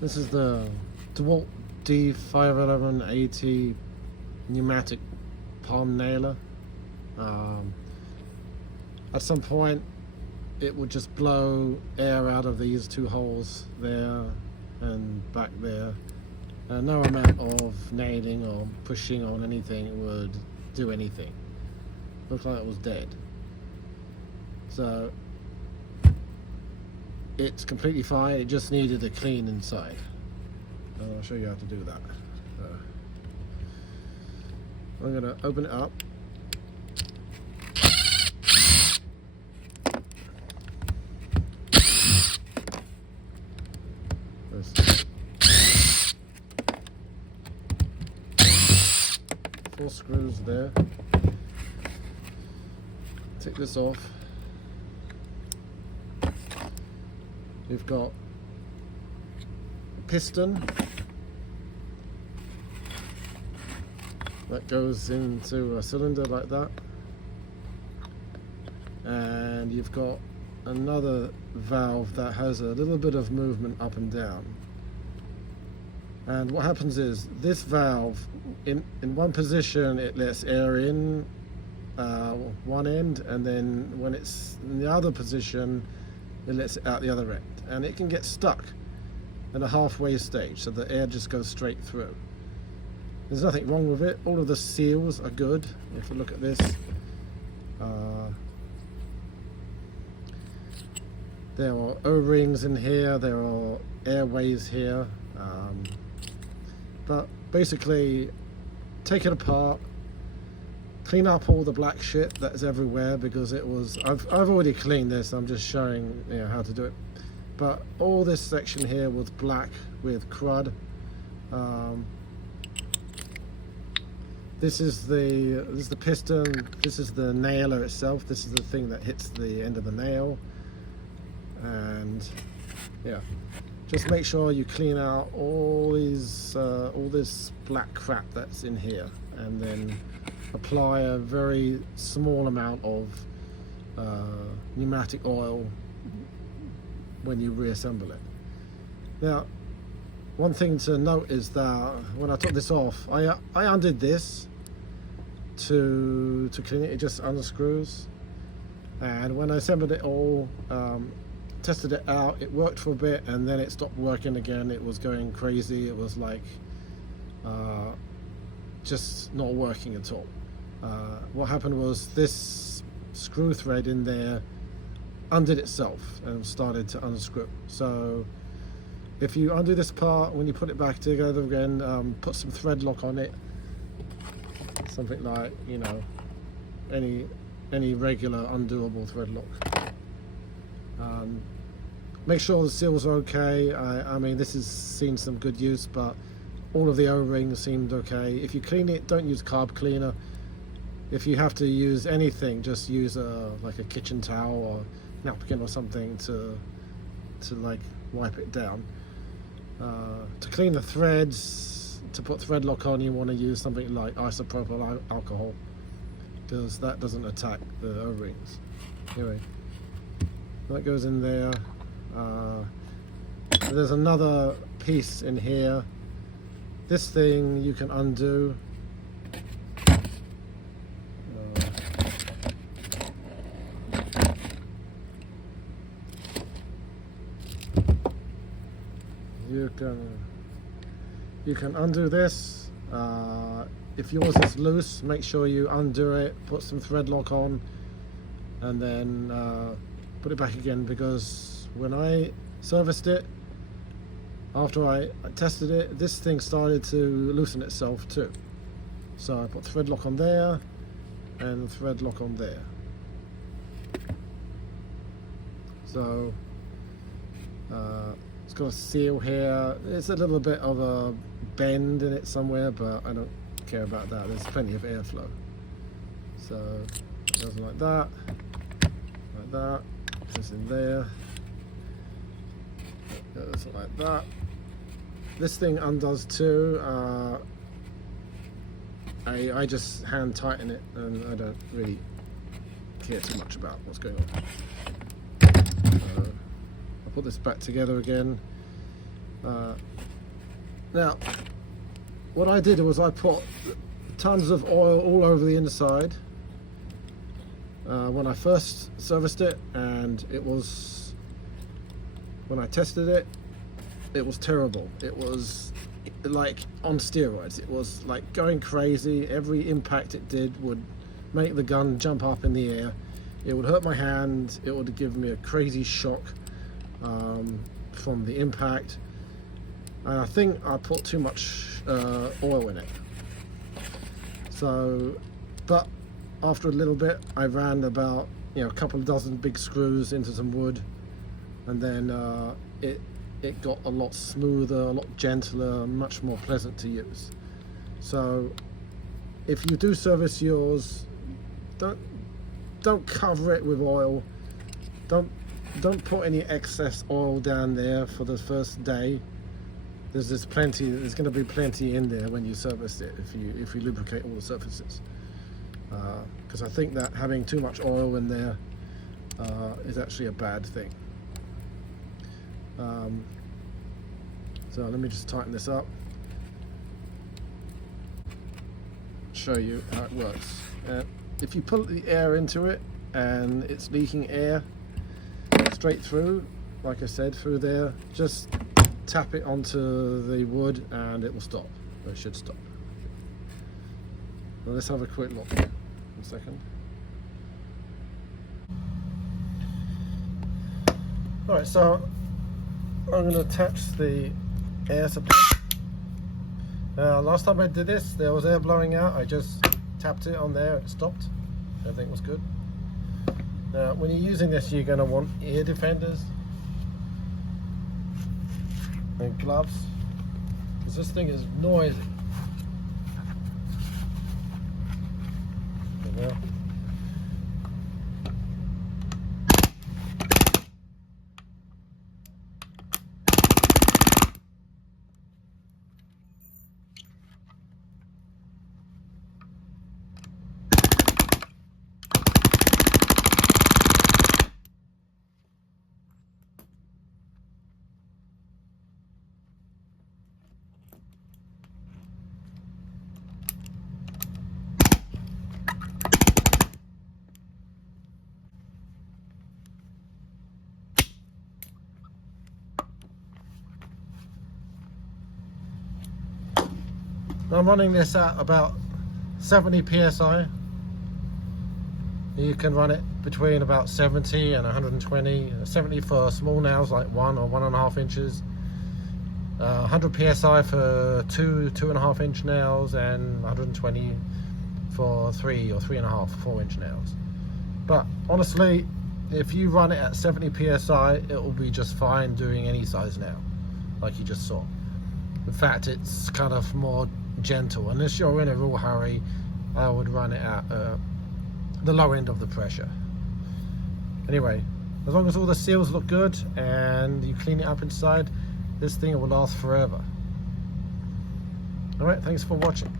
This is the Dewalt D51180 pneumatic palm nailer. At some point it would just blow air out of these two holes there and back there. No amount of nailing or pushing on anything would do anything. Looked like it was dead. So it's completely fine, it just needed a clean inside. And I'll show you how to do that. I'm going to open it up. There's 4 screws there. Take this off. You've got a piston that goes into a cylinder like that, and you've got another valve that has a little bit of movement up and down. And what happens is this valve, in one position it lets air in one end, and then when it's in the other position it lets it out the other end, and it can get stuck in a halfway stage, so the air just goes straight through. There's nothing wrong with it. All of the seals are good. If you look at this, there are O-rings in here, there are airways here, but basically take it apart, clean up all the black shit that's everywhere, because it was, I've already cleaned this, I'm just showing how to do it, but all this section here was black with crud. This is the piston, this is the nailer itself, this is the thing that hits the end of the nail, and yeah, just make sure you clean out all this black crap that's in here, and then apply a very small amount of pneumatic oil when you reassemble it. Now, one thing to note is that when I took this off, I undid this to clean it. It just unscrews, and when I assembled it all, tested it out, it worked for a bit, and then it stopped working again. It was going crazy. It was like just not working at all. What happened was this screw thread in there undid itself and started to unscrew. So if you undo this part, when you put it back together again, put some thread lock on it, something like, any regular undoable thread lock. Make sure the seals are okay. I mean, this has seen some good use, but all of the O-rings seemed okay. If you clean it, don't use carb cleaner. If you have to use anything, just use like a kitchen towel or napkin or something to like wipe it down. To clean the threads, to put thread lock on, you want to use something like isopropyl alcohol, because that doesn't attack the O-rings. Anyway, that goes in there. There's another piece in here. This thing you can undo. You can undo this. If yours is loose, make sure you undo it, put some thread lock on, and then put it back again, because when I serviced it, after I tested it, this thing started to loosen itself too. So I put thread lock on there and thread lock on there. So it's got a seal here. It's a little bit of a bend in it somewhere, but I don't care about that. There's plenty of airflow. So it goes like that, just in there. It goes like that. This thing undoes too. I just hand tighten it, and I don't really care too much about what's going on. I'll put this back together again. Now, what I did was I put tons of oil all over the inside when I first serviced it, and it was, when I tested it, it was terrible. It was like on steroids. It was like going crazy. Every impact it did would make the gun jump up in the air. It would hurt my hand. It would give me a crazy shock from the impact. And I think I put too much oil in it. So, but after a little bit, I ran about a couple of dozen big screws into some wood, and then it got a lot smoother, a lot gentler, much more pleasant to use. So, if you do service yours, don't cover it with oil. Don't put any excess oil down there for the first day. There's going to be plenty in there when you service it if you lubricate all the surfaces. Because I think that having too much oil in there is actually a bad thing. So let me just tighten this up, show you how it works. If you put the air into it and it's leaking air straight through, like I said, through there, just tap it onto the wood and it will stop. It should stop. Well, let's have a quick look. 1 second. Alright, so I'm going to attach the air supply. Last time I did this, there was air blowing out. I just tapped it on there, it stopped. Everything was good. Now, when you're using this, you're going to want ear defenders and gloves, because this thing is noisy. There we go. I'm running this at about 70 psi. You can run it between about 70 and 120. 70 for small nails like 1 or 1.5 inches. 100 psi for 2.5 inch nails, and 120 for 3 or 3.5, 4 inch nails. But honestly, if you run it at 70 psi, it will be just fine doing any size nail, like you just saw. In fact, it's kind of more gentle. Unless you're in a real hurry, I would run it at the low end of the pressure. Anyway, as long as all the seals look good and you clean it up inside, this thing will last forever. Alright, thanks for watching.